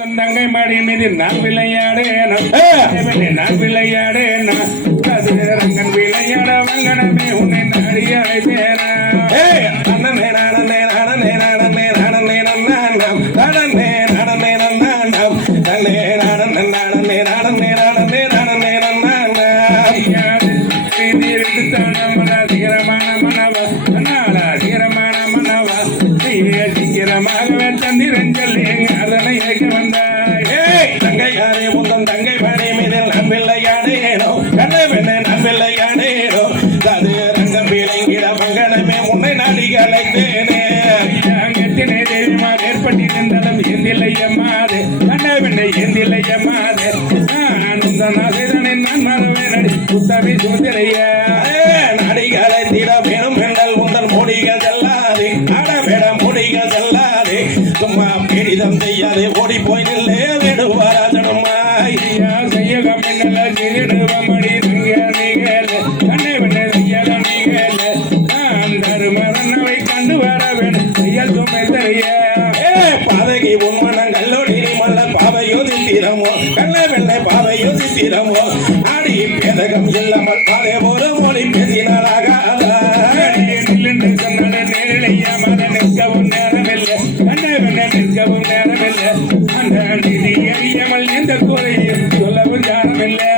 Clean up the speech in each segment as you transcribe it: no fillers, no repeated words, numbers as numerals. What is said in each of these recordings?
தங்கை மாடி மீது நான் விளையாடேன் நான் விளையாடேன் அது ரங்கன் விளையாட வங்கனமே உன்னை நாடி அழைத்தேனா அண்ணனே நானே நானே நானே நானே நன்னாம் நானே நானே நன்னாம் நானே நானே நானே நானே நானே நானே நன்னாம் தீரமான மனவ தீரமான மனவ சீக்கிரமாகவே தந்திரஞ்சல் அதனை ஏற்க வந்தாய் தங்கை யாரே உந்தன் தங்கை பாடி மீதில் நான் பிள்ளையாடேனோ கண்ணை பெண்ணே நான் பிள்ளையாடேனோ அது ரங்கம் விளங்கிட மங்கனமே முன்னை நாடி அழைத்தேனே அங்கத்தினே தெய்வமா ஏற்பட்டிருந்தாலும் எந்தில்லையம்மாது கண்ணை பெண்ணை எந்தில்லையம்மாது நான் உந்தன் ஆசைதனை நான் மறவேனடி புத்தவி சோதரையா நாடிகளை தீர வேணும் பெண்கள் உந்தன் மூடிகள் செல்லாது ஆட வேட மூடிகள் செல்லாது சும்மா பீடிதம் செய்யாதே ஓடி போய் நில்லே வேடுவாராஜனுமாய் செய்யகம் என்னல செய்திடுவமடி நீங்க கண்ணை பண்ண செய்யல நீங்க நான் தருமரண்ணவை கண்டு வர வேணும் செய்யல் சுமை தெரிய பாதகி உண்மனம் கல்லோடி மல்ல பாவையோ தித்திரமோ கண்ணை வெள்ளை பாவையோ தித்திரமோ ஆடி பேதகம் இல்லாமல் பாதை ஒரு மொழி பேசினாராக நிற்கவும் நேரமில்லை கண்ணை வெண்ண நிற்கவும் நேரமில்லை அந்த நிதி அறியாமல் எந்த குறையும் சொல்லவும் ஜானமில்லை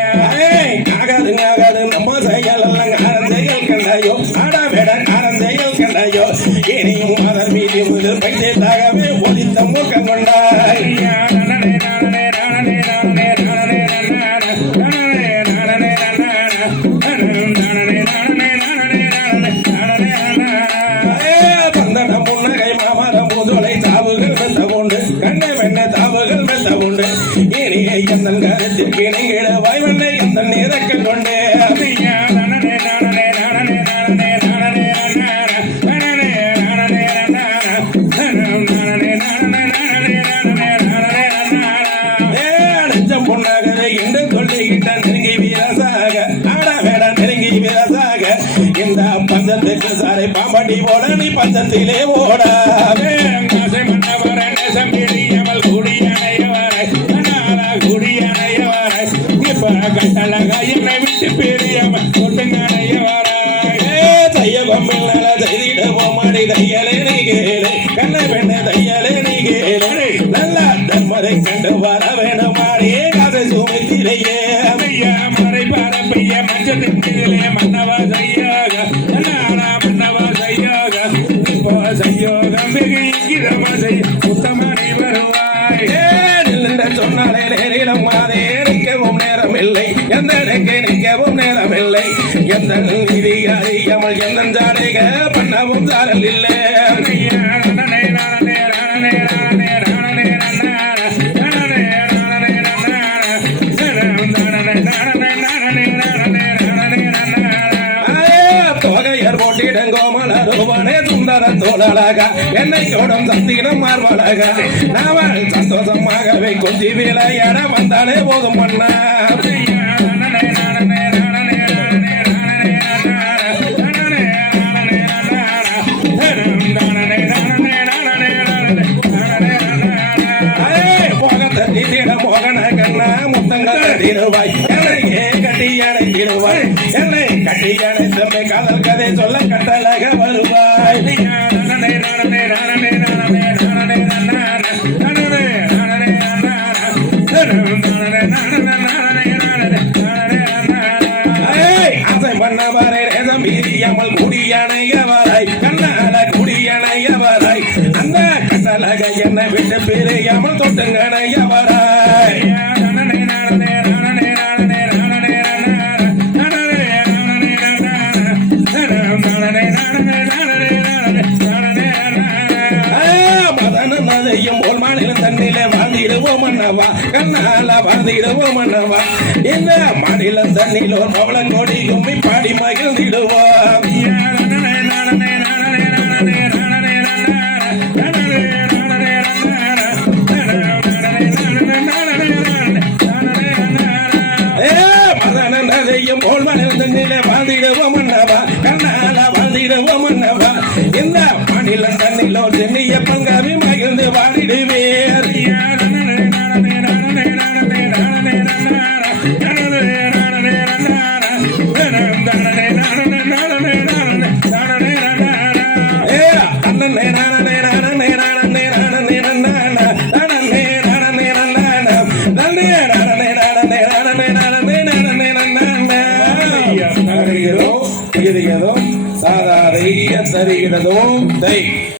ஆகாது ஆகாது நம்ம செயல் எல்லாம் ஆரஞ்செயல் கண்டாயோ ஆடா வேட ஆரஞ்செயல் கண்டாயோ இனியும் அதன் மீது முதல் பைசேதாகவே ஒலித்த மூக்கம் கொண்டாய் கருத்திற்கு நீங்கிட வாய்வண்ணை எந்த நேரக்க கொண்டே நெஞ்சம் பொன்னாகவே என்று சொல்லிக்கிட்ட நெருங்கி வீரசாக ஆட வேட நெருங்கி வீரசாக இந்த பஞ்சத்துக்கு சாரை பாம்பாட்டி போட நீ பஞ்சத்திலே ஓடாவே மன்னவர நெசம் பிடியவள் கூடியனையவரை கட்டழகா என்னை விட்டு பெரியவன் செய்யவும் செய்திடுவோம் அடி தையலே நீ கேளு கண்ணை பெண்ணை தையலே நீ கேளு நல்லா தன்மதை கண்டு வர வேணும் ஆடியே காசை சுமைத்திலேயே மறை பரப்பைய மஞ்சத்திலே மன்னவா செய்யாக மன்னவா செய்யாக இப்போ செய்யோகம் வெகுமா செய்ய உத்தமனை வருவாய் சொன்னாலே நேரிடம் மாதே நிற்கவும் நேரமில்லை எந்த நிற்கவும் நேரமில்லை எந்த நிதி அறியாமல் எந்த ஜாடைக பண்ணவும் சாரல் இல்லை தொகையர் போட்டிடங்கோமலரூபனே சுந்தர தோழலாக என்னை கோடம் சத்தினம் மார்பலாக நாவல் சந்தோஷமாகவே கொஞ்சி விளையாட வந்தாலே போதும் பண்ண மோகன கண்ணா முத்தங்கள் தருவாய் என்னையே கட்டி அணைத்திடுவாய் என்னை கட்டி அணைத்தமை காதல் கதை சொல்ல கட்டழக வருவாய் ஆசை பண்ணவரை நேசம் மீறியாமல் குடியணையவராய் கண்ணால குடியணையவராய் அந்த கட்டழக என்னை விட்டு பிரியாமல் தொட்டுங்கணையவராய் போல் மாநிலம் தண்ணிலே வாழ்ந்திடுவோம் அண்ணவா கண்ணால வாழ்ந்திடுவோம் அண்ணவா இந்த மாநிலம் தண்ணில் ஒரு பவளங்கோடி கும்மி பாடி மகிழ்ந்திடுவோம் மதனையும் போல் மாநிலம் தண்ணிலே வாழ்ந்திடுவோம் அண்ணவா கண்ணால வாழ்ந்திடுவோம் அண்ணவா இந்த மாநிலம் தண்ணிலோ சென்னிய பங்காவி மகிழ்ந்து வாடிடுவேன் தானே நானே நானே நானே நானே நானே ஏ அண்ணனே நானே நானே நானே நானே நானே நானே நானே தருகிறதோ சாதாரிய தருகிறதோ தை